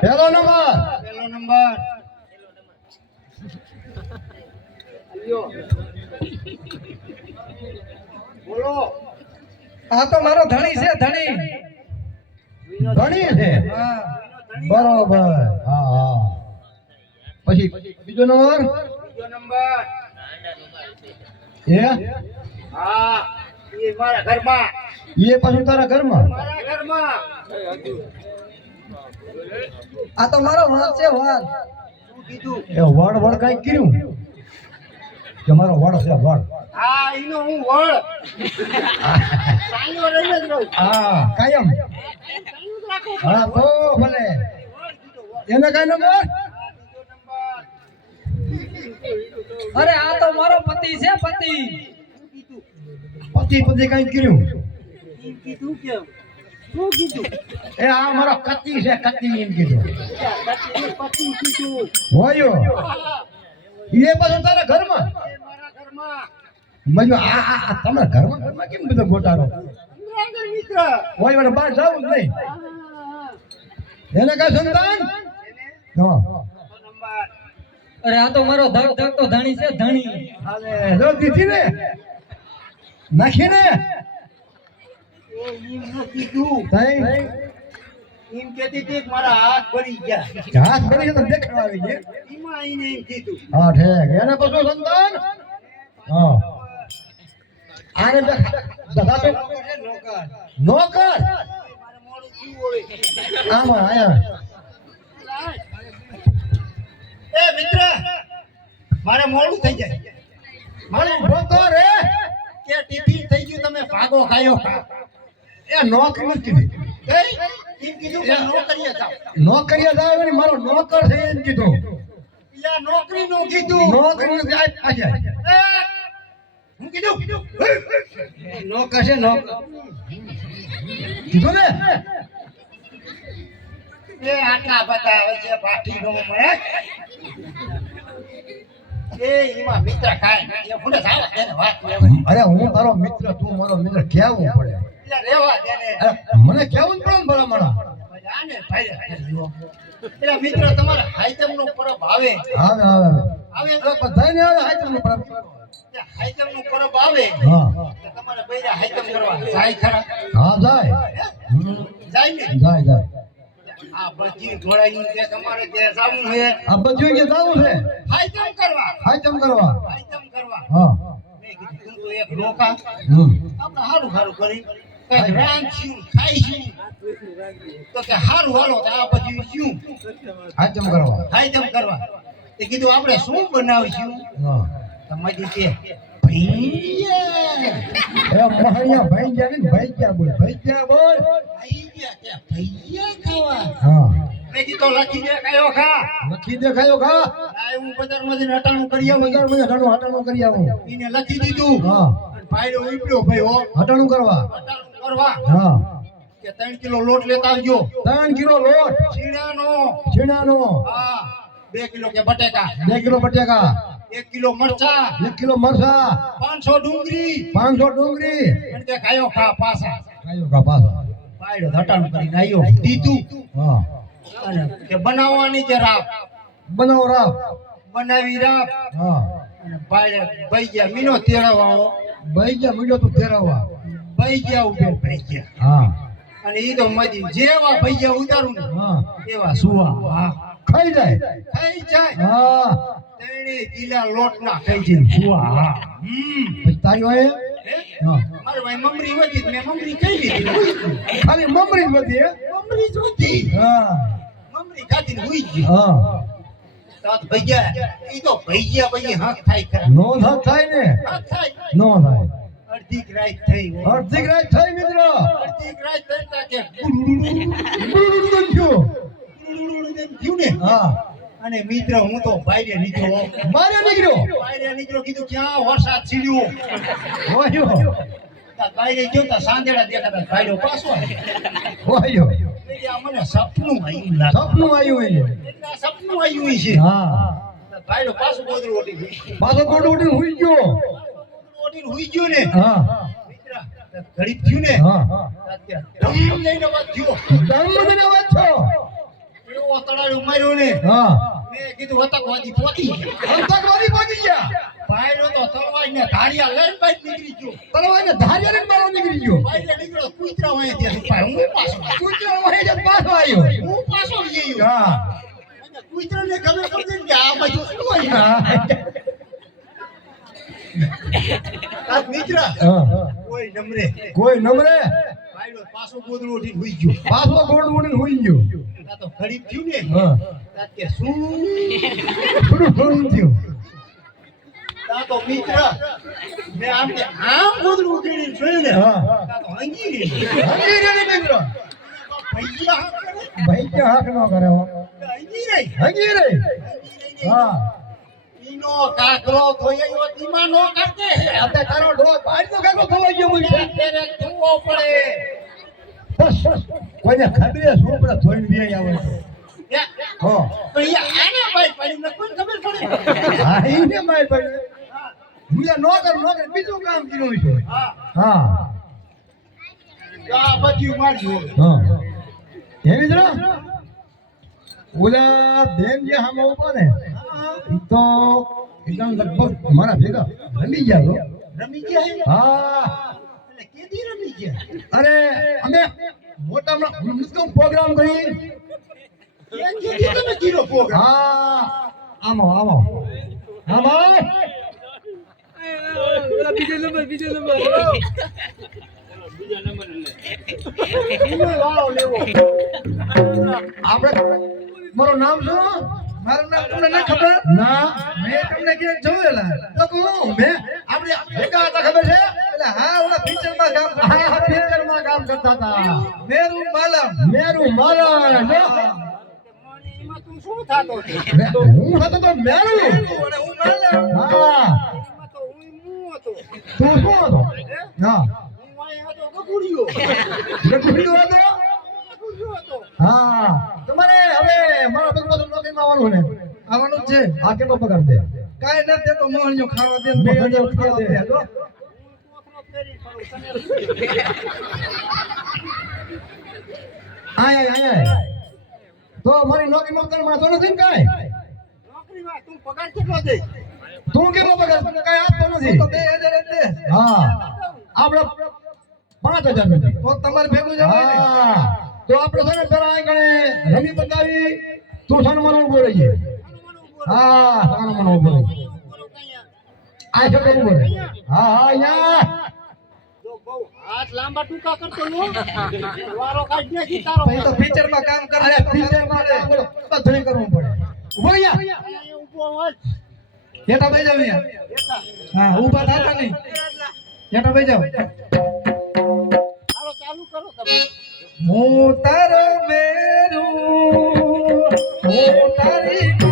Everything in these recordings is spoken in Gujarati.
પહેલો નંબર. પહેલો નંબર. બોલો. આ તો મારો ધણી છે ધણી. ધણી છે? બરોબર. હા હા. પછી બીજો નંબર? બીજો નંબર. એ? હા એ મારા ઘરમાં. એ પાછું તારા ઘરમાં? મારા ઘરમાં. આ તો મારો વાળ છે વાળ એ વડ વાળ કઈ કર્યું? કે મારો વડ છે વડ હા એનો હું વાળ. સાંયો રહીને જ રહું. હા કાયમ. હા તો ભલે. એને કઈ નંબર? અરે આ તો મારો પતિ છે પતિ. પતિ પતિ કઈ કર્યું? કીધું કેમ? શું કીધું? એ આ મારો કત્તી છે કત્તી એમ કીધું. પછી પછી કીધું હોયો. એ પાછું તારા ઘરમાં? એ મારા ઘરમાં મજો આ આ આ તમારા ઘરમાં ઘરમાં કેમ બધો ગોટાળો? મિત્ર હોય મને બહાર જાવું જ નહીં. એને કઈ સંતાન. અરે આ તો મારો ધક ધક તો ધણી છે ધણી. હાલે જો દીધી ને નાખી ને એ ઈમ ન કીધું તઈ ઈમ કહેતી હતી મારા હાથ ભરી ગયા. ઘાસ પડી તો દેખાડ આવી છે ઈમાં ઈને એમ કીધું. હા ઠીક. એને પછી સંતાન? હા. આને દધા તો નોકર. નોકર? મારે મોડું આમાં આયા. એ મિત્ર મારે મોડું થઈ જાય. મારો નોકર રે કે ટિફિન થઈ ગયું તમે ભાગો ખાયો. એ નોકરી કીધી. નોકરીએ જાય ને મારો નોકર છે એમ કીધું. નોકરી નું કીધું. નોકરી હું કીધું? નોકર છે નોકર. કીધું ને? એ આટલા હોય છે પાઠી નો. અરે હું તારો મિત્ર તું મારો મિત્ર કેવું પડે? ને. મને કેવું પણ ને ભલામણા? મિત્ર તમારે હાઈતમનો પરબ આવે. આવે આવે. આવે બધાને આવે હાઈતમનું પરબ. એટલે હાઈતમનો પરબ આવે. હા. તમારે બૈરા હાઈતમ કરવા. જાય ખરા. હા જાય. જાય ને? જાય જાય. આ બધી ઘોડાઈ કે તમારે ત્યાં જાવું છે આ બધું કે જાવું છે? હાઈતમ કરવા. હાઈતમ કરવા? હાઈતમ કરવા. હા. મેં કીધું તું એક રોકા. આપણે હારું હારું કરી. કંઈક ખાઈશું તો કે હારું હાલો તો આ બધું શું? હાઈતમ કરવા. હાઈતમ કરવા. તે કીધું આપણે શું બનાવીશું? તમારી કે લખી દે કયો ખા. લખી દેખાયો ખા. લાય હું બજારમાંથી હટાણું કરી આવું. બજારમાં હટાણું હટાણું કરી આવું. એને લખી દીધું. હા. અને ભાઈડો ભાઈ હો. હટાણું કરવા. કરવા હા. કે ત્રણ કિલો લોટ લેતા આવજો. ત્રણ કિલો લોટ. છીણાનો છીણાનો હા. બે કિલો કે બટેકા. બે કિલો બટેકા. એક કિલો મરચા. એક કિલો મરચા. 500 ડુંગળી. પાંચસો ડુંગળી. અને તે ખાયો ખા પાસા ખાયો ખા પાસા ભાઈડો હટાણું કરીને આવ્યો દીધું. હા. અને કે બનાવવાની કે રાપ. બનાવો રાપ. બનાવી રાપ. હા. અને ભાઈ ભઈ ગયા મીનો તેડવાનો ભાઈ ગયા મીનો તો ફેરવવા ગયા ઉભે ભાઈ ગયા હા. અને ઈ તો મજી જેવા ભાઈ ગયા ઉતારું ને એવા સુવા હા. ખાઈ જાય. ખાઈ જાય. હા. તેણે કિલા લોટ ના ખાઈ જાય સુવા હા. હમ. પછી તારી હે? મારે ભાઈ મમરી વધી મેં મમરી કઈ લીધી. ખાલી મમરી બધી મમરી જ વધી. હા. મમરી ખાધી હુઈ ગઈ. હા. તાત ભૈયા ઈ તો ભૈયા ભાઈ હક થાય ખરા. નો થાય ને? હક થાય. નો થાય. અડધી રાત થઈ. અડધી રાત થઈ મિત્રો અડધી રાત થઈ તા કે ગુડુડુડુડું થયું. થયું ને હા અને મિત્ર હું તો બાયરે નીકળ્યો મારે નીકળ્યો બાયરે નીકળ્યો કીધું ક્યાં વરસાદ છીડ્યો વાયો બાયરે ગયો તા સાંજેડા દેખાતા બાયરો પાછો. વાયો મને સપનું આવ્યું. સપનું આવ્યું એટલે સપનું આવ્યું છે હા બાયરો પાછું ગોદડું ગયું. પાછો ગોડું ઉડીને હુઈ ગયો હુઈ ગયો ને હા. ઘડીક થયું ને હા. તા ત્યાં ધમ લઈને વાત થયો. ધમ બધાને વાત છો એવો તડકો વાળું ને હા. મેં કીધું આતંકવાદી પહોંચી આતંકવાદી પહોંચી ગયા? ભાઈનો તો તલવાર ને ધારિયા લઈને નીકળી ગયો. મારવા નીકળી ગયો? કૂતરા ત્યાં. હું પાછો કૂતરો આવ્યો. હું પાછો ગયો હા. કૂતરાને ખબર પડી કે આ બાજુ શું હોય? મિત્ર હા. કોઈ નમરે. કોઈ નમરે? પાછો ગોદડું ઉઠીને હુઈ ગયો. પાછો ગોળ ઉડીને હોઈ ગયો. તો ગરીબ થયું ને. હા. કે શું? થોડું થોડું થયું. તો મિત્ર મેં આમ કે આમ ગોદડું ઉઠીને જોયું ને. હા. આ તો હંગી હંગી રેલી ભૈયા હાથ કરે. ભાઈ કે હાથ ન કરે હંગી રહી. હંગી રહી. હા. ઈનો કાકરો ધોયાયો દીમા નો કરતે હે તારો ડો ભાઈ તો કાકો ખવાઈ ગયો મને ત્યારે ધોવો પડે. બસ બસ. કોઈને ખબરે સોપડા થોઈને બે આવે છે? હો. તો ઈ આને ભાઈ પડી ને કોઈને ખબર પડે? હા ઈને માર ભાઈ હા, હું નો કર નો કર બીજું કામ કર્યું છે હા. હા. પછી આ બધું માર્યું હા. એવી જ ઓલા બેન જે સામે ઉપર ને તો એકદમ લગભગ મારા ભેગા રમી ગયા છો. રમી ગયા હા. એટલે કેદી રમી ગયા? અરે અમે મોટા મોટા પ્રોગ્રામ કરી. કેદી તમે કીધો પ્રોગ્રામ હા. આમો આમો આમો બીજો નંબર બીજો નંબર. લેવો. આપણે મારું નામ શું? મારું નામ તમને નહીં ખબર? ના. મેં તમને ક્યાંક જોયેલા. તો કહું મેં આપણે ભેગા હતા ખબર છે? એટલે હા ઓલા પિક્ચરમાં કામ હા હા પિક્ચરમાં કામ કરતા હતા. મેરુ માલમ. મેરુ મારા તું શું થાતો હું હતો તો મેરુ. અને હું માલમ. હા. એમાં તો હું મું હતો તું શું હતો? ના હું. વાંહે હતો? ગગુડિયો. ગગુડિયો હતો? હા. તમારે હવે મારા ભગવાન નોકરીમાં આવવાનું ને? આવવાનું છે. આ કેટલો પગાર દે કાંઈ નથી દેતો મોહણીઓ ખાવા દે બે હજાર ખાવા દે. છે? આય આય આય. તો મારી નોકરી નોકરમાં તો નથી ને નોકરી માં તું પગાર કેટલો દે? તું કેટલો પગાર? તને આપતો નથી? તો બે હજાર દે. હા. આપણે પાંચ હજાર રૂપિયા. તો તમારે ભેગું જવાય ને તો આપણે છે ને પેલા આગળ રમી બતાવી તું ઊભો રહી છે હા સન્માન ઊભો રહી આ છે રહી હા હા અહીંયા. હાથ લાંબા ટૂંકા કરતો નો વારો કાઢી નાખી તારો. પછી તો પિક્ચરમાં કામ કરે અરે કરવું પડે. ઊભો અહીંયા ઊભો હોય હેઠા બેસી જાવ હા ઊભા થતા નહીં. હેઠા બેસી જાવ ચાલુ કરો તમે. હું તારો મેરુ હું તારી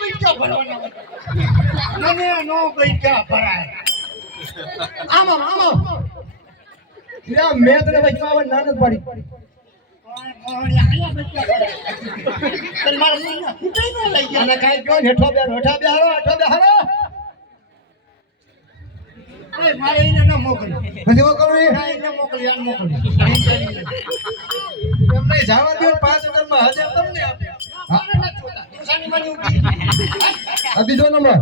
પૈસા ભરવાના મને નો પૈસા ભરાય. આમ આમ. આમ આમ. મેં તને ભાઈ કાવડ ના નથી પાડી. મારા નો એને પછી મોકલી. મોકલી એમને જવા દો પાંચ હજારમાં આપ્યા બીજો નંબર આ બીજો નંબર.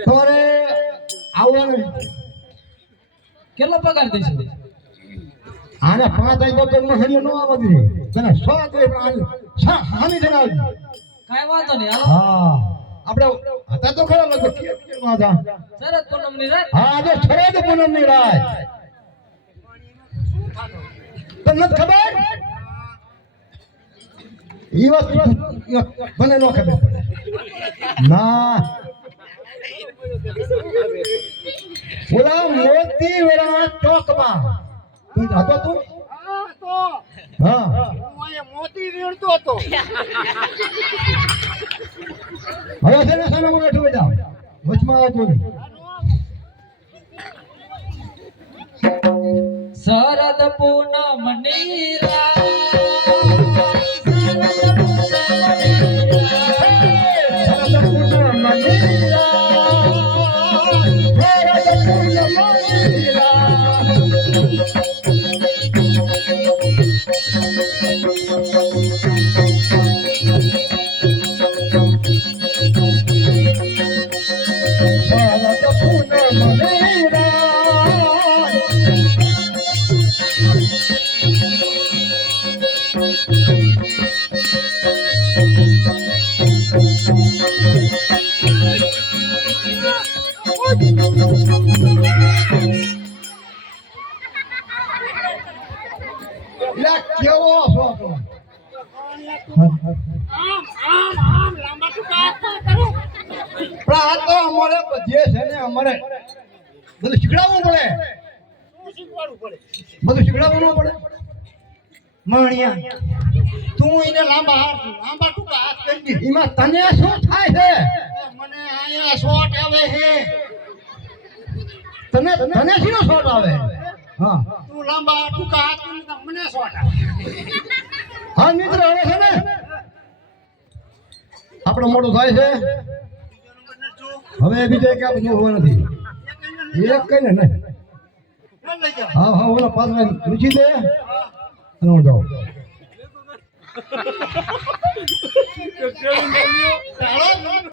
તમારે આવવાનું. કેટલો પગાર દેશે આને પાંચ આપ્યો તો તમને હરિયો ન આવવા દીધી. તને સો આપે પણ હામી જણાવજો કાઈ વાંધો નહીં હા. આપણે હતા તો ખરા લગભગ કે- કેમાં હતા. શરદ પૂનમની રાત હા જો શરદ પૂનમની રાત તમને ખબર? ઈ વસ્તુ મને ન ખબર પડે. ના. ઓલા મોતી વેરા ચોકમાં. તું હતો? તું હા તો. હા. હું અહીંયા મોતી વીણતો હતો. હવે છે ને સામે મને બેઠું જાવ વચમાં આવતો નહીં શરદ પૂનમની રાત. પણ આ તો અમારે જે છે ને અમારે. બધું શીખડાવવું પડે. બધું શીખડાવવું પડે. મણિયા, તું એને લાંબા હાથ, લાંબા ટૂંકા હાથ કરી દે તને શું થાય છે? મને અહીંયા શોટ આવે છે. તને તને શીનો શોટ આવે? હા. તું લાંબા ટૂંકા હાથ કરી આવે. હા, મિત્ર હવે છે ને. આપણો મોટો થાય છે? હવે બીજો એક આપણે જોવા નથી. એક કઈ ને ને ન લઈ જાઓ હા હા, ઓલા પાત્ર મૂકી દે. અને જાઓ